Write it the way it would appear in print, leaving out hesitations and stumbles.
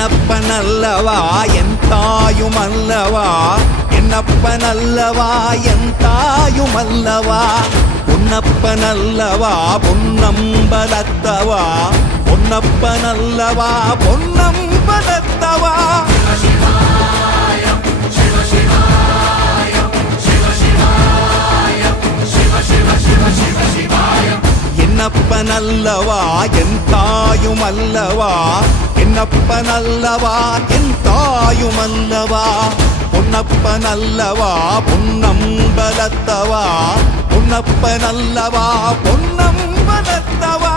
என்னப்பனல்லவா என் தாயுமல்லவா, என்னப்பனல்லவா என் தாயுமல்லவா, பொன்னப்பனல்லவா பொன்னம்பலத்தவா, பொன்னப்பனல்லவா பொன்னம்பலத்தவா. என்னப்பனல்லவா என் தாயுமல்லவா, என்னப்பனல்லவா என் தாயுமல்லவா, பொன்னப்பனல்லவா பொன்னம்பலத்தவா, பொன்னப்பனல்லவா பொன்னம்பலத்தவா.